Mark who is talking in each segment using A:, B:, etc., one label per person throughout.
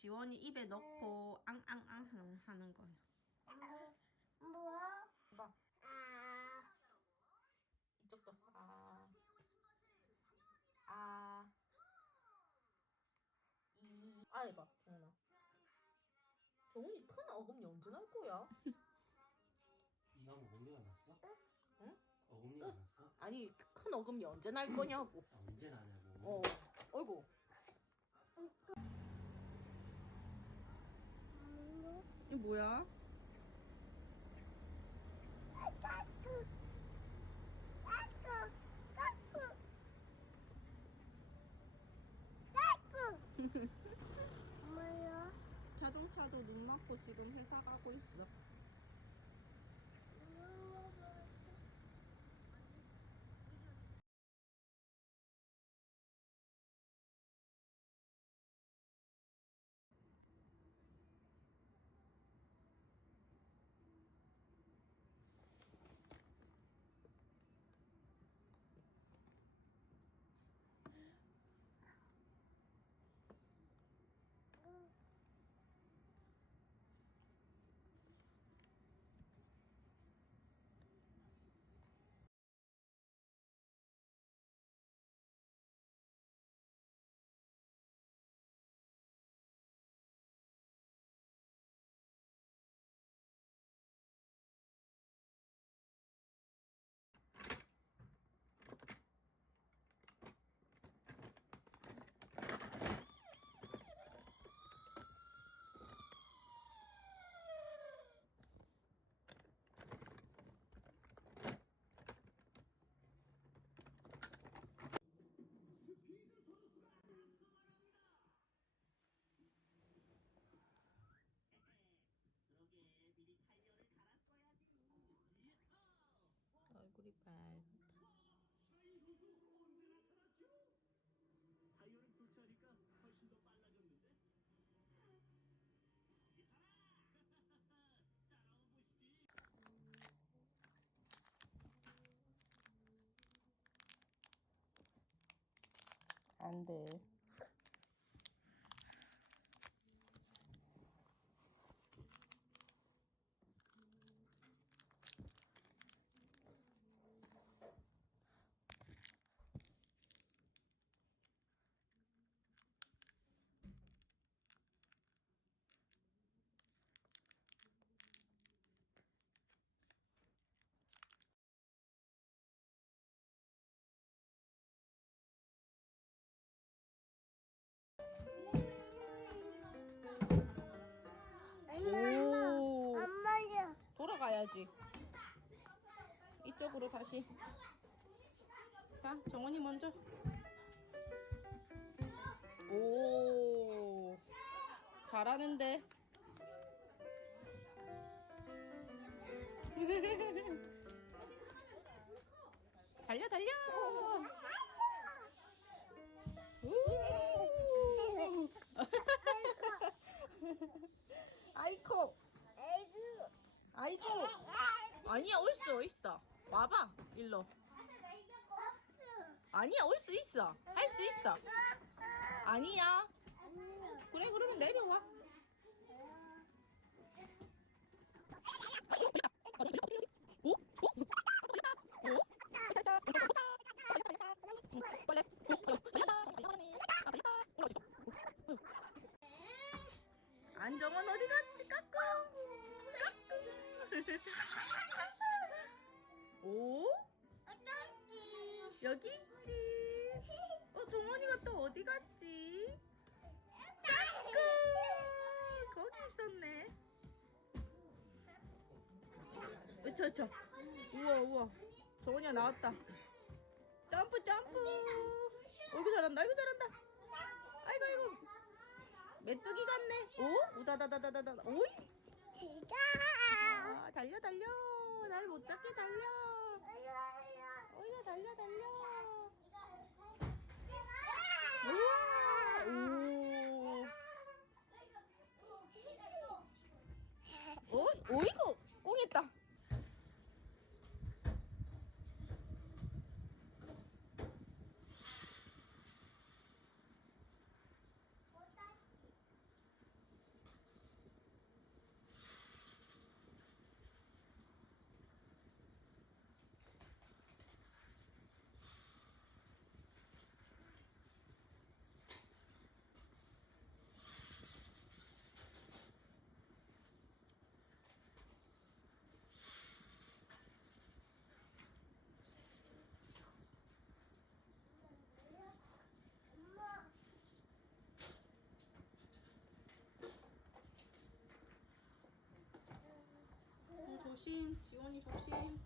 A: 지원이 입에 넣고 앙앙앙 하는, 하는 거예요.
B: 뭐?
A: 봐.
B: 아,
A: 이쪽도 아. 아. 이. 아 해봐, 정훈아. 정훈이 큰 어금니 언제 날 거야?
C: 이가 어금니가 났어?
A: 응?
C: 어금니가 났어?
A: 아니, 큰 어금니 언제 날 거냐고.
C: 아, 언제 나냐고.
A: 어. 어이구.
B: 뭐?
A: 이 뭐야?
B: 까꾸, 까꾸, 까꾸, 까꾸. 뭐야?
A: 자동차도 눈 맞고 지금 회사 가고 있어. 얼굴이 빨.
D: 타이어를 교체하니까 훨씬 더 빨라졌는데? 이사라! 따라와 보시지.
A: 안 돼. 이쪽으로 다시. 자, 정원이 먼저. 오. 잘하는데. 달려, 달려. 일로. 아니야, 올 수 있어. 할 수 있어. 아니야. 그래, 그러면 내려와. 오? 오? 안정은 어디 갔지? 까꿍. 까꿍. 오? 여기 있지. 어, 정원이가 또 어디 갔지? 까꿍. 거기 있었네. 어, 저, 저. 우와, 우와. 정원이가 나왔다. 점프, 점프. 어이구, 잘한다. 아이고, 잘한다. 아이고, 아이고. 메뚜기 같네. 오? 우다다다다다다. 오이? 아, 달려, 달려. 날 못 잡게 달려. 달려, 달려. 우와! 오. 어? 오이구! 꽁했다. 조심. 지원이 조심.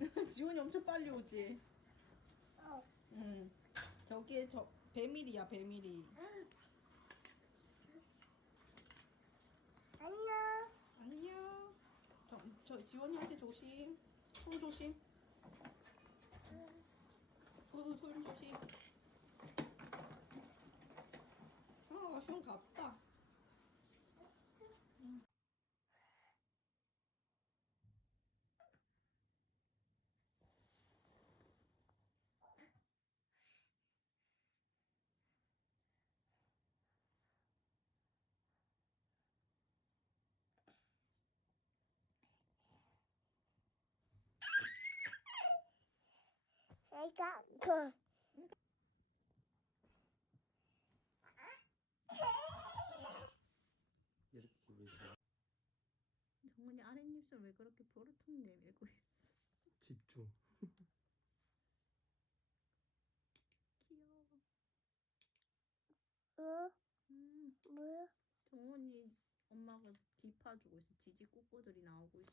A: 지원이 엄청 빨리 오지.
B: 어.
A: 응. 저기에 저 배밀이야 배밀이.
B: 안녕.
A: 안녕. 저, 저 지원이한테 조심. 손 조심. 어, 손 조심. 아, 슌 갔다. 응.
B: 내가 그
C: 이렇게?
A: 정원이 아랫입술 왜 그렇게 버릇통 내밀고 있어?
C: 집중.
A: 귀여워.
B: 뭐?
A: 음,
B: 뭐야?
A: 정원이 엄마가 뒷 파주고 있어. 지지 꼬꼬들이 나오고 있어.